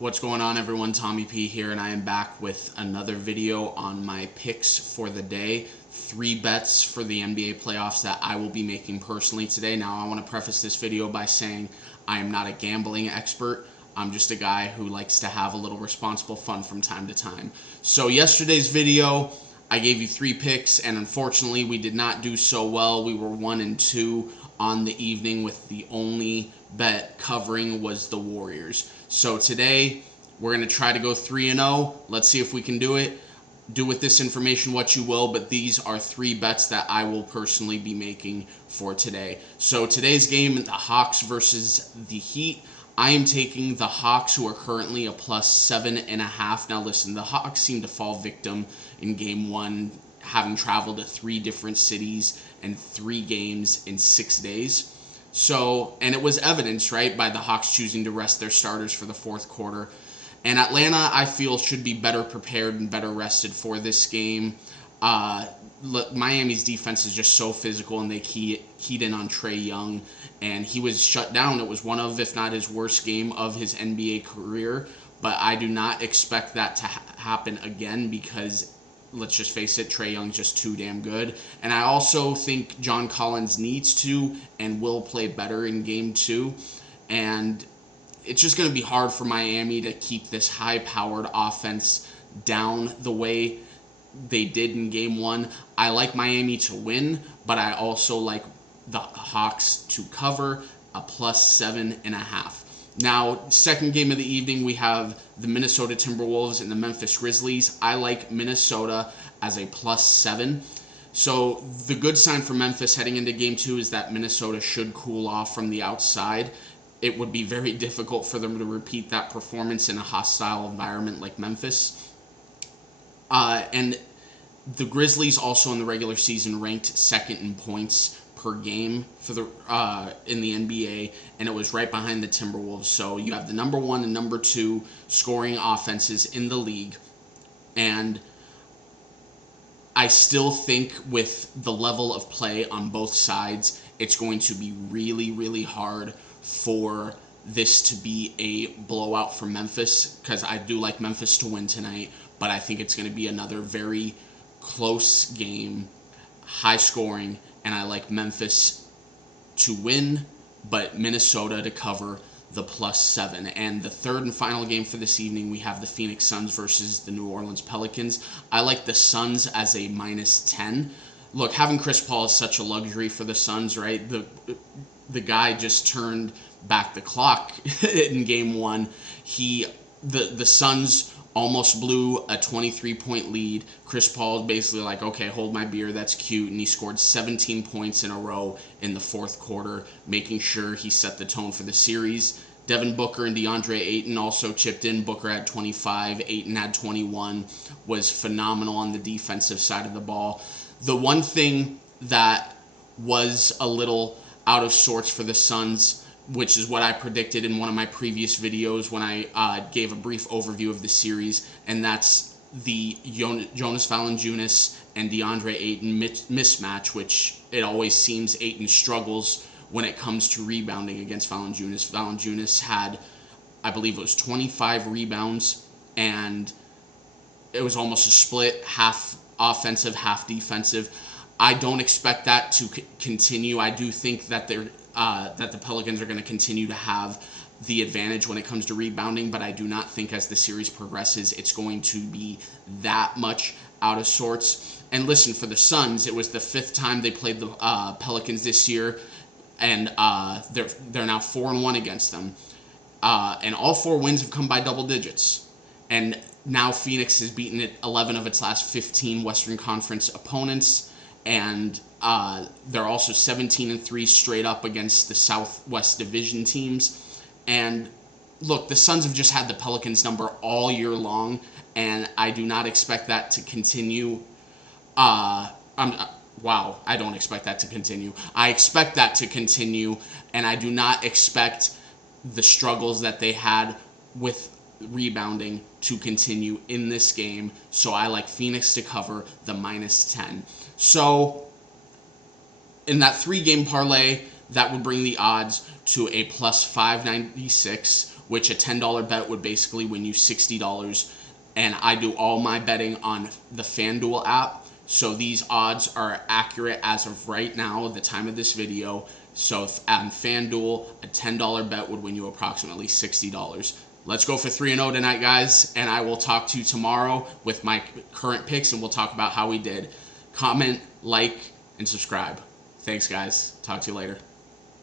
What's going on, everyone? Tommy P here, and I am back with another video on my picks for the day. 3 bets for the NBA playoffs that I will be making personally today. Now, I want to preface this video by saying I am not a gambling expert. I'm just a guy who likes to have a little responsible fun from time to time. So yesterday's video, I gave you 3 picks, and unfortunately we did not do so well. We were 1 and 2 on the evening, with the only bet covering was the Warriors. So today we're going to try to go 3-0. Let's see if we can do it. Do with this information what you will, but these are 3 bets that I will personally be making for today. So today's game, the Hawks versus the Heat. I am taking the Hawks, who are currently a +7.5. Now listen, the Hawks seem to fall victim in game 1, having traveled to 3 different cities and 3 games in 6 days. So, and it was evidenced, right, by the Hawks choosing to rest their starters for the 4th quarter. And Atlanta, I feel, should be better prepared and better rested for this game. Miami's defense is just so physical, and they keyed in on Trae Young, and he was shut down. It was one of, if not his worst game of his NBA career. But I do not expect that to happen again, because let's just face it, Trae Young's just too damn good. And I also think John Collins needs to and will play better in game 2. And it's just going to be hard for Miami to keep this high-powered offense down the way they did in game 1. I like Miami to win, but I also like the Hawks to cover a +7.5. Now, second game of the evening, we have the Minnesota Timberwolves and the Memphis Grizzlies. I like Minnesota as a +7. So the good sign for Memphis heading into game 2 is that Minnesota should cool off from the outside. It would be very difficult for them to repeat that performance in a hostile environment like Memphis. And the Grizzlies, also in the regular season, ranked second in points per game for the in the NBA, and it was right behind the Timberwolves. So you have the number 1 and number 2 scoring offenses in the league, and I still think with the level of play on both sides, it's going to be really, really hard for this to be a blowout for Memphis, because I do like Memphis to win tonight, but I think it's going to be another very close game, high scoring, and I like Memphis to win, but Minnesota to cover the +7. And the third and final game for this evening, we have the Phoenix Suns versus the New Orleans Pelicans. I like the Suns as a -10. Look, having Chris Paul is such a luxury for the Suns, right? The guy just turned back the clock in game 1. The Suns almost blew a 23-point lead. Chris Paul is basically like, okay, hold my beer, that's cute, and he scored 17 points in a row in the 4th quarter, making sure he set the tone for the series. Devin Booker and DeAndre Ayton also chipped in. Booker had 25, Ayton had 21, was phenomenal on the defensive side of the ball. The one thing that was a little out of sorts for the Suns, which is what I predicted in one of my previous videos when I gave a brief overview of the series, and that's the Jonas Valanciunas and DeAndre Ayton mismatch, which it always seems Ayton struggles when it comes to rebounding against Valanciunas. Valanciunas had, I believe it was 25 rebounds, and it was almost a split, half offensive, half defensive. I don't expect that to continue. I do think that that the Pelicans are going to continue to have the advantage when it comes to rebounding, but I do not think as the series progresses it's going to be that much out of sorts. And listen, for the Suns, it was the 5th time they played the Pelicans this year, and they're now 4-1 against them, and all 4 wins have come by double digits. And now Phoenix has beaten 11 of its last 15 Western Conference opponents, and they're also 17-3 straight up against the Southwest Division teams. And look, the Suns have just had the Pelicans number all year long, and I do not expect that to continue. Wow, I don't expect that to continue. I expect that to continue, and I do not expect the struggles that they had with rebounding to continue in this game. So I like Phoenix to cover the -10. So in that 3-game parlay, that would bring the odds to a plus 596, which a $10 bet would basically win you $60. And I do all my betting on the FanDuel app. So these odds are accurate as of right now, at the time of this video. So on FanDuel, a $10 bet would win you approximately $60. Let's go for 3-0 tonight, guys. And I will talk to you tomorrow with my current picks, and we'll talk about how we did. Comment, like, and subscribe. Thanks, guys. Talk to you later.